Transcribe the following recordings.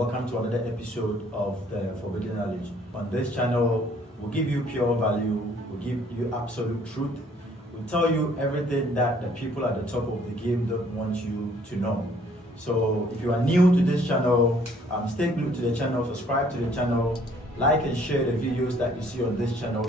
Welcome to another episode of the Forbidden Knowledge. On this channel, we'll give you pure value, we'll give you absolute truth, we'll tell you everything that the people at the top of the game don't want you to know. So if you are new to this channel, stay glued to the channel, subscribe to the channel, like and share the videos that you see on this channel.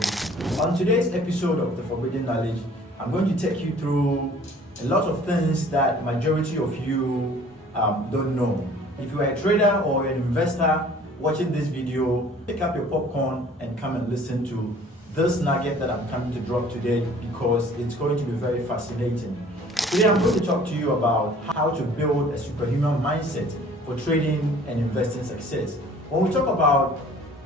On today's episode of the Forbidden Knowledge, I'm going to take you through a lot of things that majority of you don't know. If you are a trader or an investor watching this video, pick up your popcorn and come and listen to this nugget that I'm coming to drop today, because it's going to be very fascinating. Today I'm going to talk to you about how to build a superhuman mindset for trading and investing success. When we talk about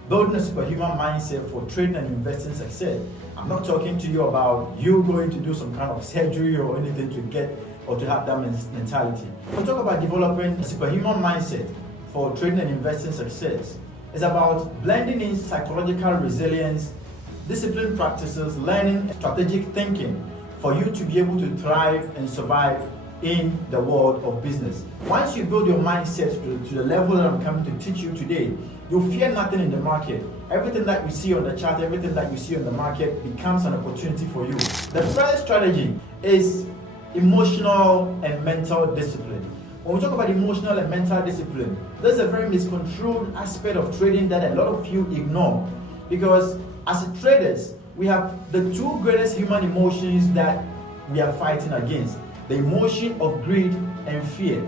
building a superhuman mindset for trading and investing success, I'm not talking to you about you going to do some kind of surgery or anything to get or to have that mentality. We'll talk about developing a superhuman mindset for trading and investing success. It's about blending in psychological resilience, discipline practices, learning, strategic thinking for you to be able to thrive and survive in the world of business. Once you build your mindset to the level that I'm coming to teach you today, you'll fear nothing in the market. Everything that you see on the chart, everything that you see on the market becomes an opportunity for you. The first strategy is emotional and mental discipline. When we talk about emotional and mental discipline, there's a very misconstrued aspect of trading that a lot of you ignore. Because as traders, we have the two greatest human emotions that we are fighting against: the emotion of greed and fear.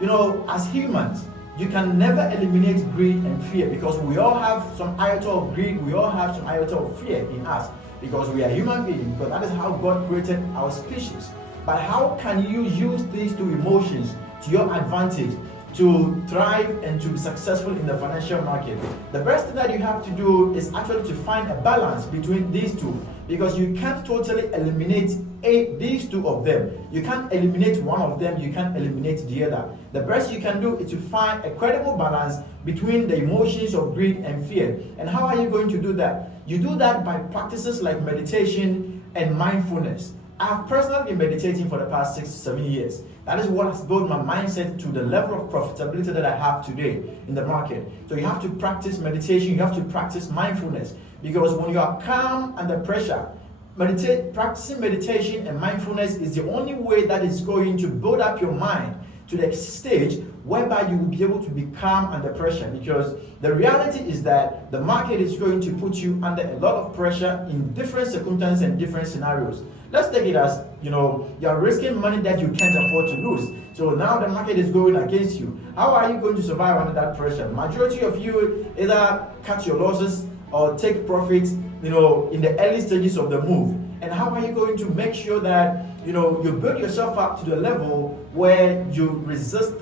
You know, as humans, you can never eliminate greed and fear, because we all have some iota of greed, we all have some iota of fear in us, because we are human beings, because that is how God created our species. But how can you use these two emotions to your advantage to thrive and to be successful in the financial market? The best thing that you have to do is actually to find a balance between these two, because you can't totally eliminate these two of them. You can't eliminate one of them, you can't eliminate the other. The best you can do is to find a credible balance between the emotions of greed and fear. And how are you going to do that? You do that by practices like meditation and mindfulness. I've personally been meditating for the past 6 to 7 years. That is what has built my mindset to the level of profitability that I have today in the market. So you have to practice meditation, you have to practice mindfulness, because when you are calm under pressure, practicing meditation and mindfulness is the only way that is going to build up your mind to the stage whereby you will be able to be calm under pressure. Because the reality is that the market is going to put you under a lot of pressure in different circumstances and different scenarios. Let's take it as, you are risking money that you can't afford to lose. So now the market is going against you. How are you going to survive under that pressure? Majority of you either cut your losses or take profits, in the early stages of the move. And how are you going to make sure that, you build yourself up to the level where you resist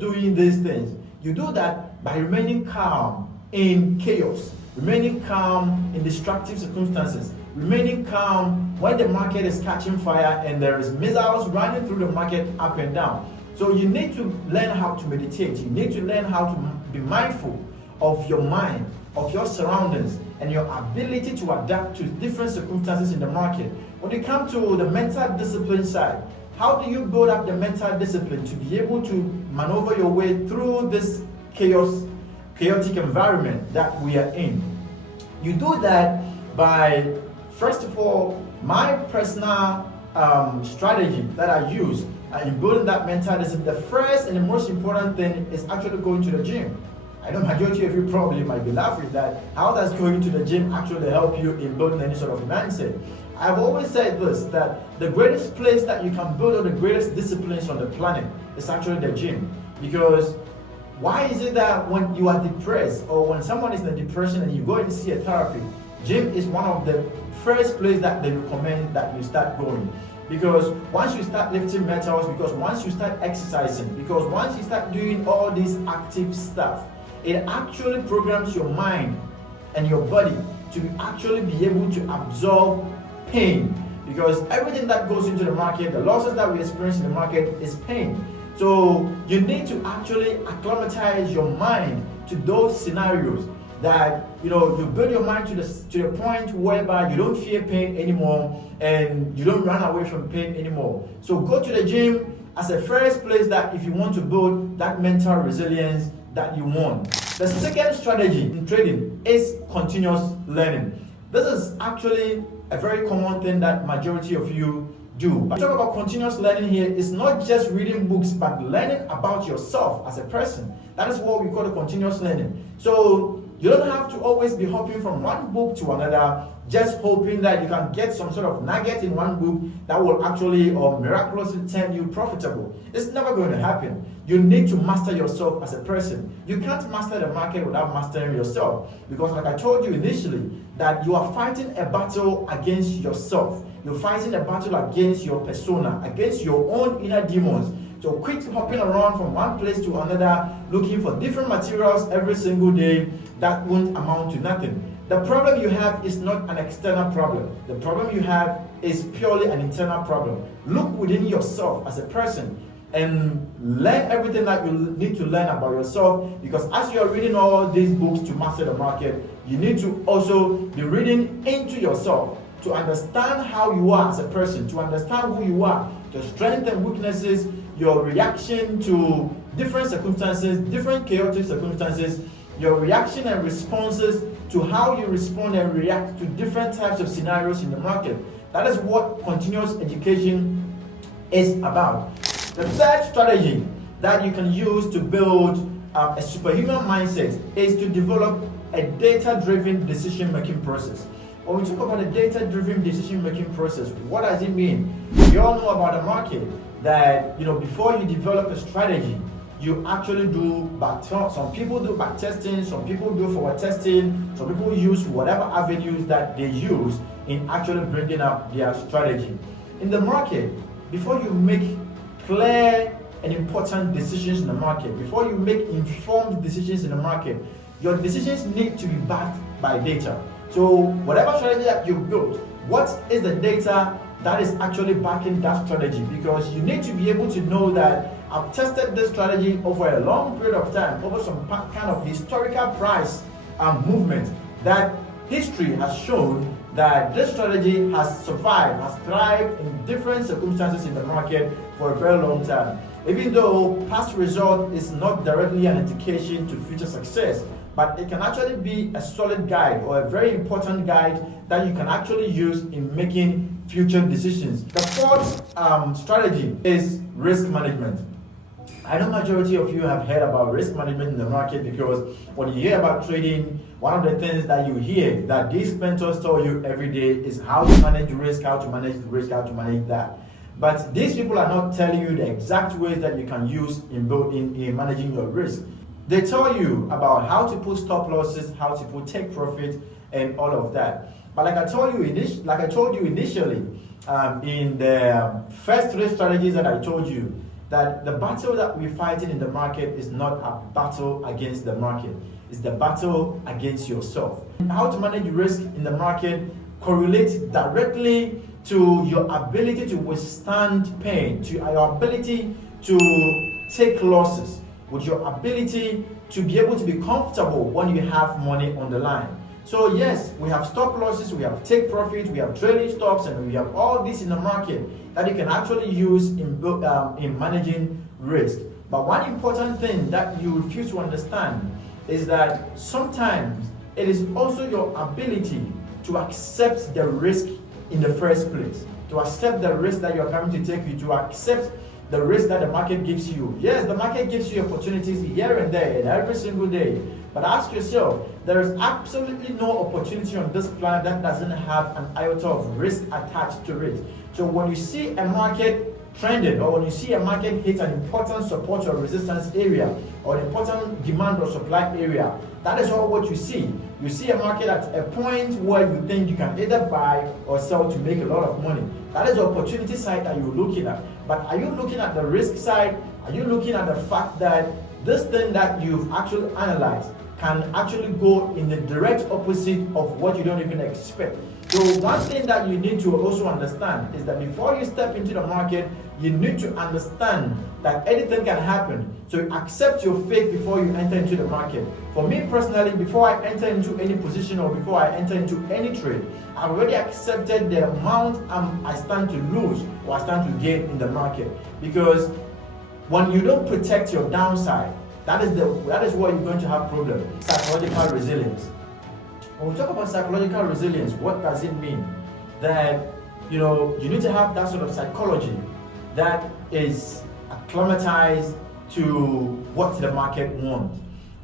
doing these things? You do that by remaining calm in chaos, remaining calm in destructive circumstances, remaining calm when the market is catching fire and there is missiles running through the market up and down. So you need to learn how to meditate. You need to learn how to be mindful of your mind, of your surroundings, and your ability to adapt to different circumstances in the market. When you come to the mental discipline side, how do you build up the mental discipline to be able to maneuver your way through this chaotic environment that we are in? You do that by, first of all, my personal strategy that I use in building that mental discipline. The first and the most important thing is actually going to the gym. I know majority of you probably might be laughing that how does going to the gym actually help you in building any sort of mindset. I've always said this, that the greatest place that you can build all the greatest disciplines on the planet is actually the gym. Because why is it that when you are depressed, or when someone is in a depression and you go and see a therapy, gym is one of the first places that they recommend that you start going? Because once you start lifting metals, because once you start exercising, because once you start doing all this active stuff, it actually programs your mind and your body to actually be able to absorb pain. Because everything that goes into the market, the losses that we experience in the market, is pain. So you need to actually acclimatize your mind to those scenarios, that you build your mind to the point whereby you don't fear pain anymore and you don't run away from pain anymore. So go to the gym as a first place that if you want to build that mental resilience, that you want. The second strategy in trading is continuous learning. This is actually a very common thing that majority of you do. But talk about continuous learning here is not just reading books, but learning about yourself as a person. That is what we call the continuous learning. So you don't have to always be hopping from one book to another, just hoping that you can get some sort of nugget in one book that will actually or miraculously turn you profitable. It's never going to happen. You need to master yourself as a person. You can't master the market without mastering yourself, because like I told you initially, that you are fighting a battle against yourself. You're fighting a battle against your persona, against your own inner demons. So quit hopping around from one place to another, looking for different materials every single day. That won't amount to nothing. The problem you have is not an external problem. The problem you have is purely an internal problem. Look within yourself as a person and learn everything that you need to learn about yourself, because as you are reading all these books to master the market, you need to also be reading into yourself to understand how you are as a person, to understand who you are, your strengths and weaknesses, your reaction to different circumstances, different chaotic circumstances, your reaction and responses to how you respond and react to different types of scenarios in the market. That is what continuous education is about. The third strategy that you can use to build a superhuman mindset is to develop a data-driven decision-making process. When we talk about a data-driven decision-making process, what does it mean? We all know about the market that, before you develop a strategy, you actually do some people do back testing, some people do forward testing, some people use whatever avenues that they use in actually bringing up their strategy. In the market, before you make clear and important decisions in the market, before you make informed decisions in the market, your decisions need to be backed by data. So whatever strategy that you build, what is the data that is actually backing that strategy? Because you need to be able to know that I've tested this strategy over a long period of time, over some kind of historical price movement, that history has shown that this strategy has survived, has thrived in different circumstances in the market for a very long time. Even though past result is not directly an indication to future success, but it can actually be a solid guide or a very important guide that you can actually use in making future decisions. The fourth strategy is risk management. I know majority of you have heard about risk management in the market, because when you hear about trading, one of the things that you hear that these mentors tell you every day is how to manage risk, how to manage the risk, how to manage that. But these people are not telling you the exact ways that you can use in managing your risk. They tell you about how to put stop losses, how to put take profit, and all of that. But like I told you initially, in the first three strategies that I told you, that the battle that we're fighting in the market is not a battle against the market. It's the battle against yourself. How to manage risk in the market correlates directly to your ability to withstand pain, to your ability to take losses, with your ability to be able to be comfortable when you have money on the line. So yes, we have stop losses, we have take profit, we have trading stocks, and we have all this in the market that you can actually use in managing risk. But one important thing that you refuse to understand is that sometimes it is also your ability to accept the risk in the first place, to accept the risk that you are coming to take, you to accept the risk that the market gives you. Yes, the market gives you opportunities here and there and every single day. But ask yourself, there is absolutely no opportunity on this planet that doesn't have an iota of risk attached to it. So when you see a market trending, or when you see a market hit an important support or resistance area, or an important demand or supply area, that is all what you see. You see a market at a point where you think you can either buy or sell to make a lot of money. That is the opportunity side that you're looking at. But are you looking at the risk side? Are you looking at the fact that this thing that you've actually analyzed can actually go in the direct opposite of what you don't even expect? So one thing that you need to also understand is that before you step into the market, you need to understand that anything can happen. So accept your fate before you enter into the market. For me personally, before I enter into any position or before I enter into any trade, I've already accepted the amount I stand to lose or I stand to gain in the market. Because when you don't protect your downside, that is where you're going to have problem. Psychological resilience. When we talk about psychological resilience, what does it mean? That you need to have that sort of psychology that is acclimatized to what the market wants.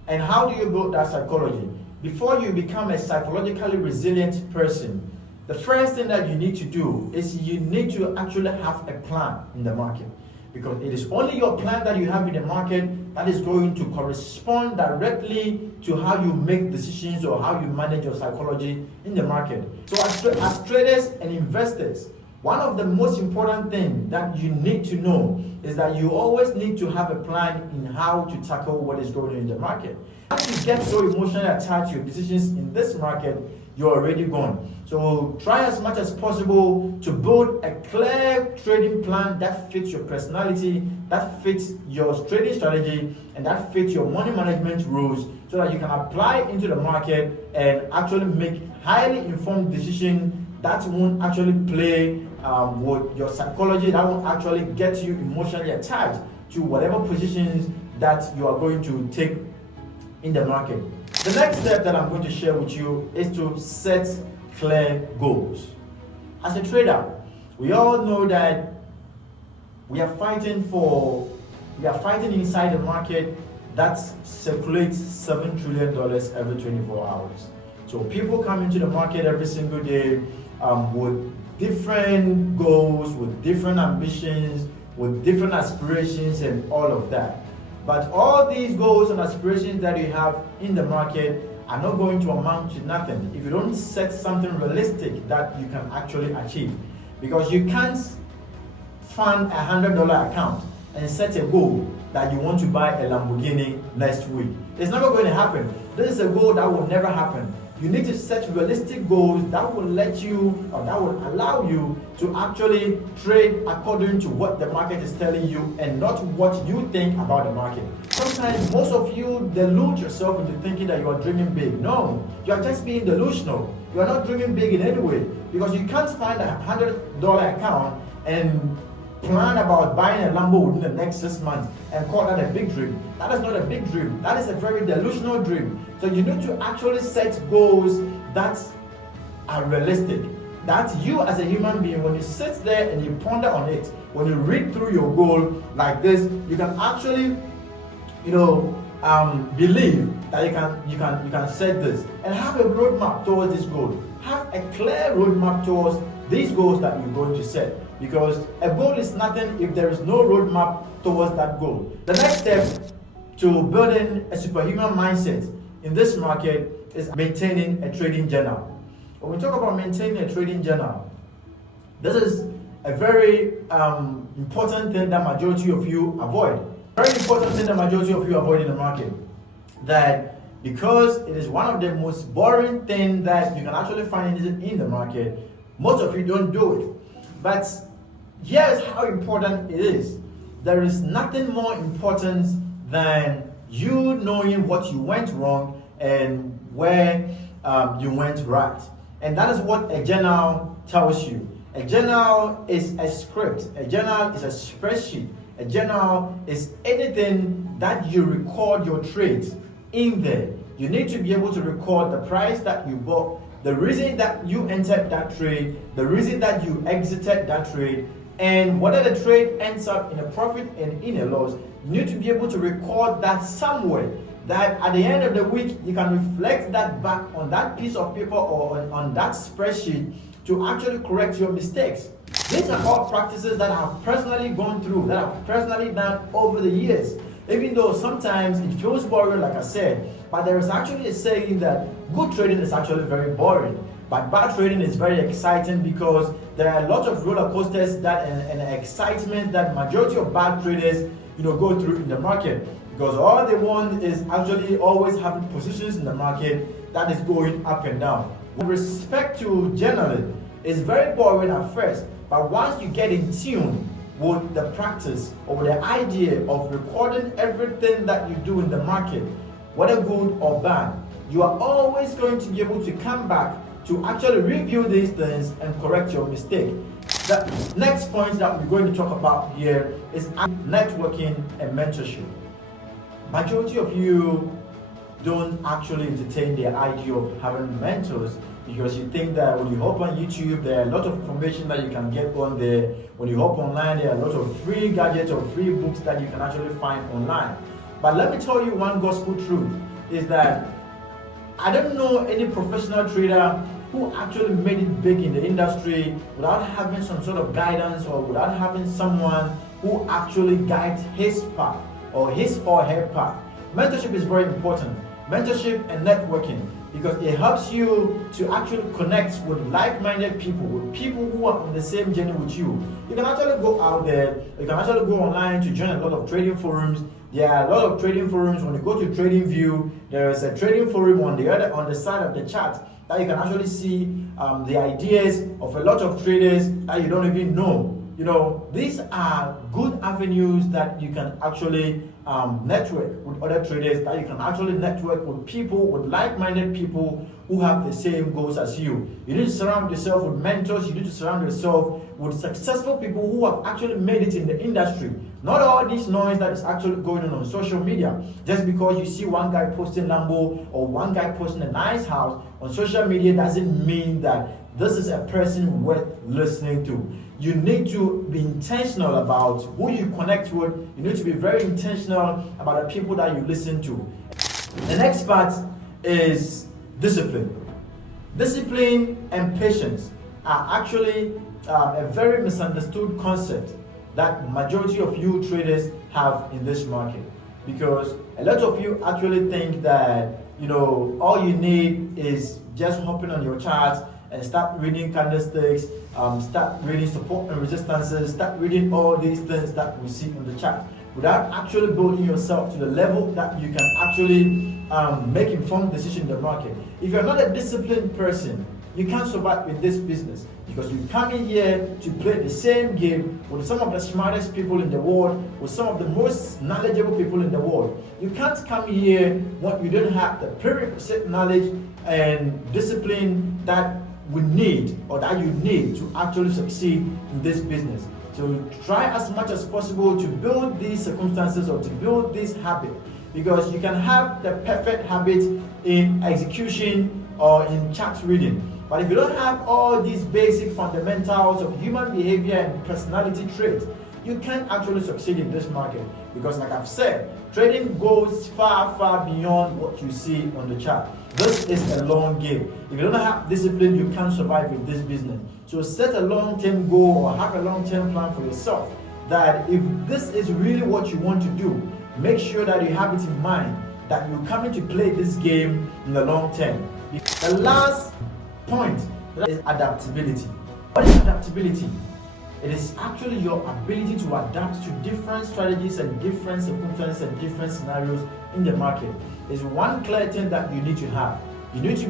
And how do you build that psychology? Before you become a psychologically resilient person, the first thing that you need to do is you need to actually have a plan in the market. Because it is only your plan that you have in the market that is going to correspond directly to how you make decisions or how you manage your psychology in the market. So as traders and investors, one of the most important things that you need to know is that you always need to have a plan in how to tackle what is going on in the market. Once you get so emotionally attached to your decisions in this market, you're already gone. So try as much as possible to build a clear trading plan that fits your personality, that fits your trading strategy, and that fits your money management rules, so that you can apply into the market and actually make highly informed decisions that won't actually play with your psychology, that won't actually get you emotionally attached to whatever positions that you are going to take in the market. The next step that I'm going to share with you is to set clear goals. As a trader, we all know that we are fighting inside a market that circulates $7 trillion every 24 hours. So people come into the market every single day with different goals, with different ambitions, with different aspirations and all of that. But all these goals and aspirations that you have in the market are not going to amount to nothing if you don't set something realistic that you can actually achieve. Because you can't fund a $100 account and set a goal that you want to buy a Lamborghini next week. It's never going to happen. This is a goal that will never happen. You need to set realistic goals that will let you, or that will allow you to actually trade according to what the market is telling you and not what you think about the market. Sometimes most of you delude yourself into thinking that you are dreaming big. No, you are just being delusional. You are not dreaming big in any way, because you can't find a $100 account and plan about buying a Lambo within the next 6 months and call that a big dream. That is not a big dream. That is a very delusional dream. So you need to actually set goals that are realistic. That you as a human being, when you sit there and you ponder on it, when you read through your goal like this, you can actually, believe that you can set this and have a roadmap towards this goal. Have a clear roadmap towards these goals that you're going to set. Because a goal is nothing if there is no roadmap towards that goal. The next step to building a superhuman mindset in this market is maintaining a trading journal. When we talk about maintaining a trading journal, this is a very important thing that majority of you avoid. Very important thing that majority of you avoid in the market. That because it is one of the most boring things that you can actually find in the market, most of you don't do it. But here's how important it is. There is nothing more important than you knowing what you went wrong and where you went right. And that is what a journal tells you. A journal is a script. A journal is a spreadsheet. A journal is anything that you record your trades in there. You need to be able to record the price that you bought, the reason that you entered that trade, the reason that you exited that trade, and whether the trade ends up in a profit and in a loss. You need to be able to record that somewhere, that at the end of the week you can reflect that back on that piece of paper or on that spreadsheet to actually correct your mistakes. These are all practices that I have personally gone through, that I've personally done over the years. Even though sometimes it feels boring, like I said, but there is actually a saying that good trading is actually very boring, but bad trading is very exciting, because there are a lot of roller coasters and excitement that majority of bad traders go through in the market, because all they want is actually always having positions in the market that is going up and down. With respect to journaling, it's very boring at first, but once you get in tune with the practice or the idea of recording everything that you do in the market, whether good or bad, you are always going to be able to come back to actually review these things and correct your mistake. The next point that we're going to talk about here is networking and mentorship. Majority of you don't actually entertain the idea of having mentors because you think that when you hop on YouTube, there are a lot of information that you can get on there. When you hop online, there are a lot of free gadgets or free books that you can actually find online. But let me tell you one gospel truth is that I don't know any professional trader who actually made it big in the industry without having some sort of guidance or without having someone who actually guides his path or his or her path. Mentorship is very important. Mentorship and networking, because it helps you to actually connect with like-minded people, with people who are on the same journey with you. You can actually go out there, you can actually go online to join a lot of trading forums. There are a lot of trading forums. When you go to TradingView, there is a trading forum on the side of the chart that you can actually see the ideas of a lot of traders that you don't even know. You know, these are good avenues that you can actually network with other traders, that you can actually network with people, with like-minded people who have the same goals as you. You need to surround yourself with mentors. You need to surround yourself with successful people who have actually made it in the industry. Not all this noise that is actually going on social media. Just because you see one guy posting Lambo or one guy posting a nice house on social media doesn't mean that this is a person worth listening to. You need to be intentional about who you connect with. You need to be very intentional about the people that you listen to. The next part is discipline. Discipline and patience are actually a very misunderstood concept that majority of you traders have in this market, because a lot of you actually think that all you need is just hopping on your charts and start reading candlesticks, start reading support and resistances, start reading all these things that we see on the chart, without actually building yourself to the level that you can actually make informed decisions in the market. If you're not a disciplined person, you can't survive in this business, because you come in here to play the same game with some of the smartest people in the world, with some of the most knowledgeable people in the world. You can't come here when you don't have the prerequisite knowledge and discipline that we need, or that you need, to actually succeed in this business. So try as much as possible to build these circumstances or to build this habit, because you can have the perfect habit in execution or in chart reading. But if you don't have all these basic fundamentals of human behavior and personality traits, you can't actually succeed in this market. Because like I've said, trading goes far, far beyond what you see on the chart. This is a long game. If you don't have discipline, you can't survive in this business. So set a long-term goal or have a long-term plan for yourself, that if this is really what you want to do, make sure that you have it in mind that you're coming to play this game in the long term. The last point is adaptability. What is adaptability? It is actually your ability to adapt to different strategies and different circumstances and different scenarios in the market. It's one clear thing that you need to have. You need to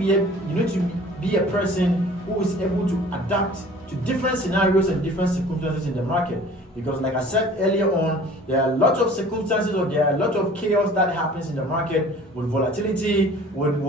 be a person who is able to adapt to different scenarios and different circumstances in the market. Because like I said earlier on, there are a lot of circumstances, or there are a lot of chaos that happens in the market, with volatility, with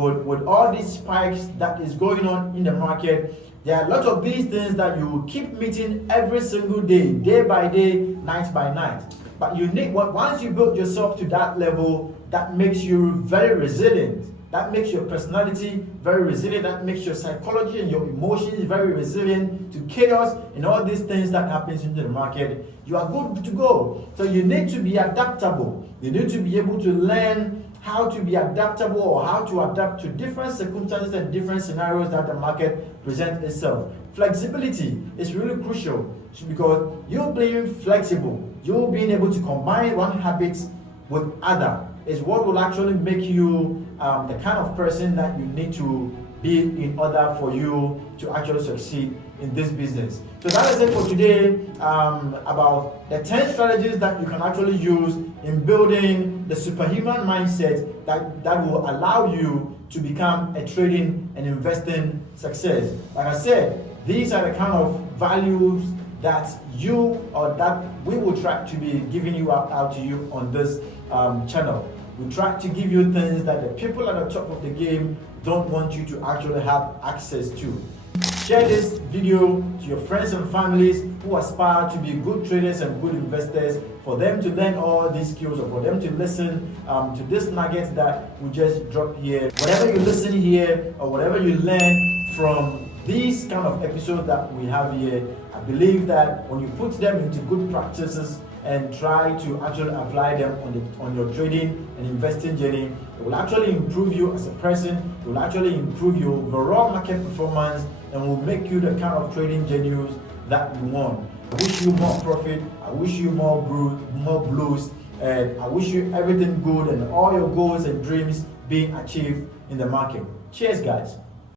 all these spikes that is going on in the market. There are a lot of these things that you keep meeting every single day, day by day, night by night. But you need, once you build yourself to that level, that makes you very resilient. That makes your personality very resilient. That makes your psychology and your emotions very resilient to chaos and all these things that happens in the market. You are good to go. So you need to be adaptable. You need to be able to learn how to be adaptable, or how to adapt to different circumstances and different scenarios that the market presents itself. Flexibility is really crucial, because you being flexible, you being able to combine one habit with other, is what will actually make you the kind of person that you need to be in order for you to actually succeed in this business. So that is it for today, about the 10 strategies that you can actually use in building the superhuman mindset that will allow you to become a trading and investing success. Like I said, these are the kind of values that you, or that we will try to be giving you out to you on this channel. We try to give you things that the people at the top of the game don't want you to actually have access to. Share this video to your friends and families who aspire to be good traders and good investors, for them to learn all these skills, or for them to listen to this nugget that we just dropped here. Whatever you listen here, or whatever you learn from these kind of episodes that we have here, I believe that when you put them into good practices and try to actually apply them on your trading and investing journey, it will actually improve you as a person, it will actually improve your overall market performance, and will make you the kind of trading genius that you want. I wish you more profit, I wish you more blues, and I wish you everything good and all your goals and dreams being achieved in the market. Cheers, guys.